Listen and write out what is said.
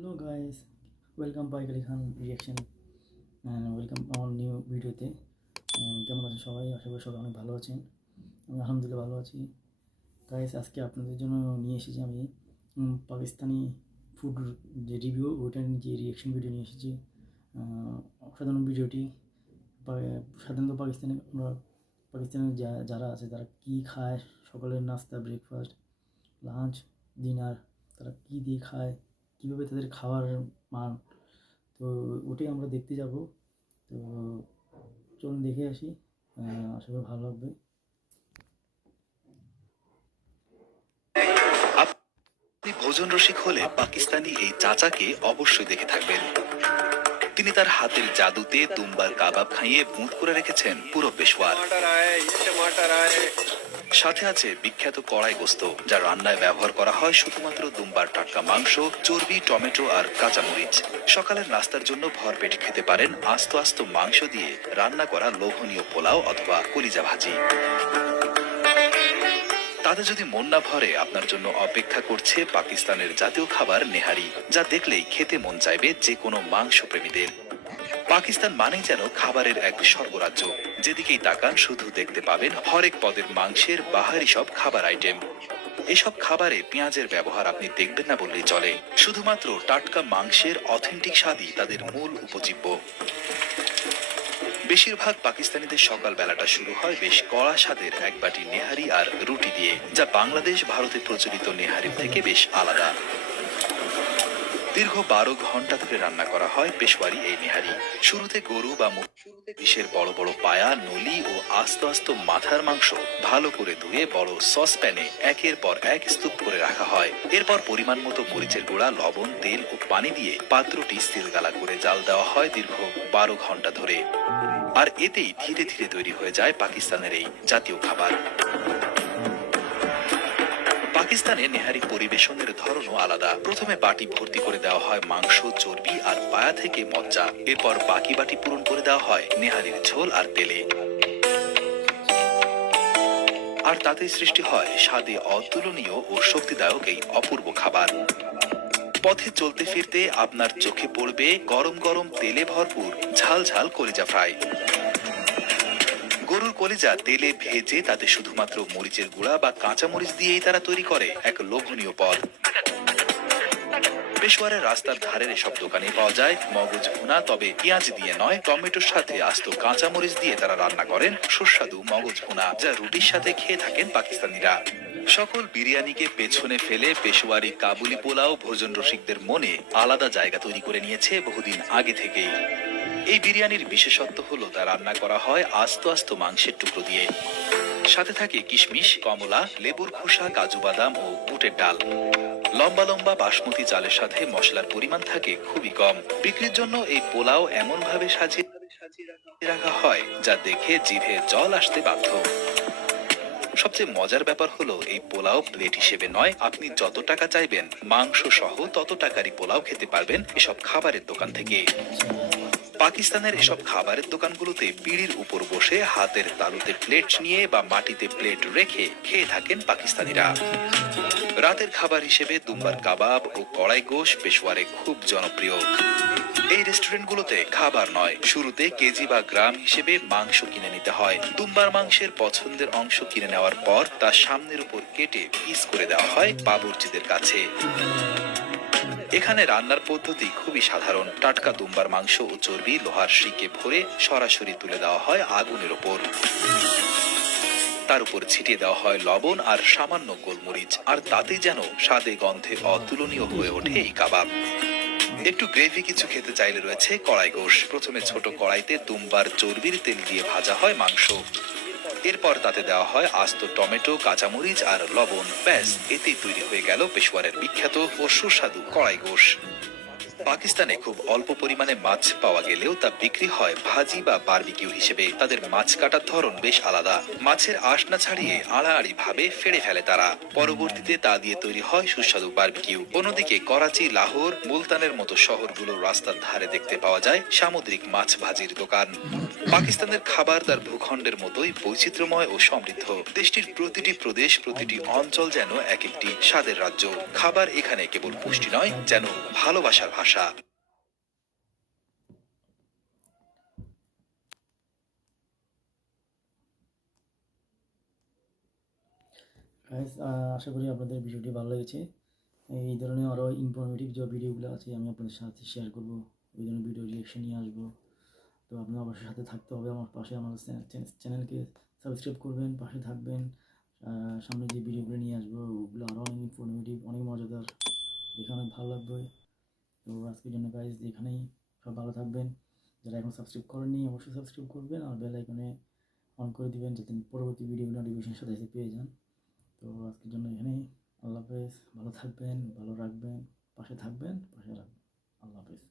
Hello guys, welcome by Ali Khan Reaction and welcome আমার new ভিডিওতে। কেমন আছেন সবাই? আশা করি সবাই অনেক ভালো আছেন। আমি আলহামদুলিল্লাহ ভালো আছি। গাইস, আজকে আপনাদের জন্য নিয়ে এসেছি আমি পাকিস্তানি ফুড যে রিভিউ ওইটা যে রিয়াকশন ভিডিও নিয়ে এসেছি। অসাধারণ ভিডিওটি। সাধারণত পাকিস্তানের যারা আছে তারা কী খায়, সকালের নাস্তা, ব্রেকফাস্ট, লাঞ্চ, ডিনার, তারা কী দিয়ে খায়, কীভাবে তাদের খাওয়ার মান, তো ওটাই আমরা দেখতে যাব। তো চলুন দেখে আসি, আশা করি ভালো লাগবে। আপনি ভোজন রসিক হলে পাকিস্তানি এই চাচাকে অবশ্যই দেখে থাকবেন। তিনি তার হাতের জাদুতে দুম্বার কাবাব খাইয়ে বুঁদ করে রেখেছেন পুরো পেশোয়ার। সাথে আছে বিখ্যাত কড়াই গোস্ত, যা রান্নায় ব্যবহার করা হয় শুধুমাত্র দুম্বার টাটকা মাংস, চর্বি, টমেটো আর কাঁচামরিচ। সকালের নাস্তার জন্য ভরপেট খেতে পারেন আস্ত আস্ত মাংস দিয়ে রান্না করা লোভনীয় পোলাও অথবা কলিজা ভাজি। তাতে যদি মন না ভরে, আপনার জন্য অপেক্ষা করছে পাকিস্তানের জাতীয় খাবার নেহারি, যা দেখলেই খেতে মন চাইবে যে কোনো মাংস প্রেমীদের। পাকিস্তান মানেই যেন খাবারের এক স্বর্গরাজ্য। যেদিকেই তাকান শুধু দেখতে পাবেন হরেক পদের মাংসের বাহারি সব খাবার আইটেম। এসব খাবারে পেঁয়াজের ব্যবহার আপনি দেখবেন না বললেই চলে। শুধুমাত্র টাটকা মাংসের অথেন্টিক স্বাদই তাদের মূল উপজীব্য। বেশিরভাগ পাকিস্তানিদের সকাল বেলাটা শুরু হয় বেশ কড়া স্বাদের এক বাটি নেহারি আর রুটি দিয়ে, যা বাংলাদেশ ভারতে প্রচলিত নেহারির থেকে বেশ আলাদা। দীর্ঘ 12 ঘন্টা ধরে রান্না করা হয় পেশওয়ারি এই নেহারি। শুরুতে গরু বা মহিষের বড় বড় পায়া, নলি ও আস্ত আস্ত মাথার মাংস ভালো করে ধুয়ে বড় সসপ্যানে একের পর এক স্তূপ করে রাখা হয়। এরপর পরিমাণ মতো মরিচের গুঁড়া, লবণ, তেল ও পানি দিয়ে পাত্রটি সিলগালা করে জাল দেওয়া হয় দীর্ঘ 12 ঘন্টা ধরে। আর এতেই ধীরে ধীরে তৈরি হয়ে যায় পাকিস্তানের এই জাতীয় খাবার। পাকিস্তানে নেহারি পরিবেশনের ধরনও আলাদা। প্রথমে বাটি ভর্তি করে দেওয়া হয় মাংস, চর্বি আর পায়া থেকে মজ্জা। এরপর বাকি বাটি পূরণ করে দেওয়া হয় নেহারির ঝোল আর তেলে। আর তাতেই সৃষ্টি হয় স্বাদে অতুলনীয় ও শক্তিদায়ক এই অপূর্ব খাবার। পথে চলতে ফিরতে আপনার চোখে পড়বে গরম গরম তেলে ভরপুর ঝাল ঝাল কলিজা ফ্রাই। গরুর কলিজা তেলে ভেজে তাতে শুধুমাত্র মরিচের গুঁড়া বা কাঁচা মরিচ দিয়েই তারা তৈরি করে এক লোভনীয় পদ। পেশোয়ারের রাস্তার ধারের এসব দোকানে পাওয়া যায় মগজ ভুনা, তবে পেঁয়াজ দিয়ে নয়, টমেটোর সাথে আস্ত কাঁচা মরিচ দিয়ে তারা রান্না করেন সুস্বাদু মগজ ভুনা, যা রুটির সাথে খেয়ে থাকেন পাকিস্তানিরা। সকল বিরিয়ানিকে পেছনে ফেলে পেশোয়ারি কাবুলি পোলাও ভোজন রসিকদের মনে আলাদা জায়গা তৈরি করে নিয়েছে বহুদিন আগে থেকেই। এই বিরিয়ানির বিশেষত্ব হলো তা রান্না করা হয় আস্ত আস্ত মাংসের টুকরো দিয়ে। সাথে থাকে কিশমিশ, কমলা, লেবুর খোসা, কাজু বাদাম ও বুটের ডাল। লম্বা লম্বা বাসমতি চালের সাথে মশলার পরিমাণ থাকে খুবই কম। বিক্রির জন্য এই পোলাও এমন ভাবে সাজিয়ে রাখা হয় যা দেখে জিভে জল আসতে বাধ্য। সবচেয়ে মজার ব্যাপার হলো এই পোলাও প্লেট হিসেবে নয়, আপনি যত টাকা চাইবেন মাংস সহ তত টাকারই পোলাও খেতে পারবেন এসব খাবারের দোকান থেকে। পাকিস্তানের এসব খাবারের দোকানগুলোতে পিঁড়ির উপর বসে হাতের তালুতে প্লেট নিয়ে বা মাটিতে প্লেট রেখে খেয়ে থাকেন পাকিস্তানিরা। রাতের খাবার হিসেবে দুম্বার কাবাব ও কড়াই গোশ পেশোয়ারে খুব জনপ্রিয়। এই রেস্টুরেন্টগুলোতে খাবার নয়, শুরুতে কেজি বা গ্রাম হিসেবে মাংস কিনে নিতে হয়। দুম্বার মাংসের পছন্দের অংশ কিনে নেওয়ার পর তা সামনের উপর কেটে পিস করে দেওয়া হয় বাবুর্চিদের কাছে। এখানে রান্নার পদ্ধতি খুবই সাধারণ। টাটকা দুম্বার মাংস ও চর্বি লোহার শিকে ভরে সরাসরি তুলে দেওয়া হয় আগুনের ওপর। তার উপর ছিটিয়ে দেওয়া হয় লবণ আর সামান্য গোলমরিচ, আর তাতেই যেন স্বাদে গন্ধে অতুলনীয় হয়ে ওঠে এই কাবাব। একটু গ্রেভি কিছু খেতে চাইলে রয়েছে কড়াই গোশ। প্রথমে ছোট কড়াইতে দুম্বার চর্বির তেল দিয়ে ভাজা হয় মাংস। এরপর তাতে দেওয়া হয় আস্ত টমেটো, কাঁচামরিচ আর লবণ। ব্যাস, এতেই তৈরি হয়ে গেল পেশোয়ারের বিখ্যাত ও সুস্বাদু কড়াই গোশ। পাকিস্তানে খুব অল্প পরিমাণে মাছ পাওয়া গেলেও তা বিক্রি হয় ভাজি বা বারবিকিউ হিসেবে। তাদের মাছ কাটার ধরন বেশ আলাদা। মাছের আঁশনা ছাড়িয়ে আড়াআড়ি ভাবে ফেড়ে ফেলে তারা। পরবর্তীতে তা দিয়ে তৈরি হয় সুস্বাদু বারবিকিউ। অন্যদিকে করাচি, লাহোর, মুলতানের মতো শহরগুলোর রাস্তার ধারে দেখতে পাওয়া যায় সামুদ্রিক মাছ ভাজির দোকান। পাকিস্তানের খাবার তার ভূখণ্ডের মতোই বৈচিত্র্যময় ও সমৃদ্ধ। দেশটির প্রতিটি প্রদেশ, প্রতিটি অঞ্চল যেন এক একটি স্বাদের রাজ্য। খাবার এখানে কেবল পুষ্টি নয়, যেন ভালোবাসার ভাষা। গাইস, আশা করি আপনাদের ভিডিওটি ভালো লেগেছে। এই ধরনের আরও ইনফরমেটিভ যে ভিডিওগুলো আছে আমি আপনাদের সাথে শেয়ার করবো। ওই ধরনের ভিডিও রিয়েকশন নিয়ে আসবো। তো আপনার অবশ্যই সাথে থাকতে হবে, আমার পাশে আমাদের চ্যানেলকে সাবস্ক্রাইব করবেন, পাশে থাকবেন। সামনে যে ভিডিওগুলো নিয়ে আসবো ওগুলো আরও অনেক ইনফরমেটিভ, অনেক মজাদার, দেখে অনেক ভালো লাগবে। তো আজকের জন্য গাইস এখানেই, সব ভালো থাকবেন। যারা এখন সাবস্ক্রাইব করেননি অবশ্যই সাবস্ক্রাইব করবেন আর বেল আইকনে অন করে দিবেন যাতে পরবর্তী ভিডিও নোটিফিকেশন সাথে সাথে পেয়ে যান। তো আজকের জন্য এখানেই, আল্লাহ হাফেজ। ভালো থাকবেন, ভালো রাখবেন, পাশে থাকবেন, পাশে রাখবেন। আল্লাহ হাফেজ।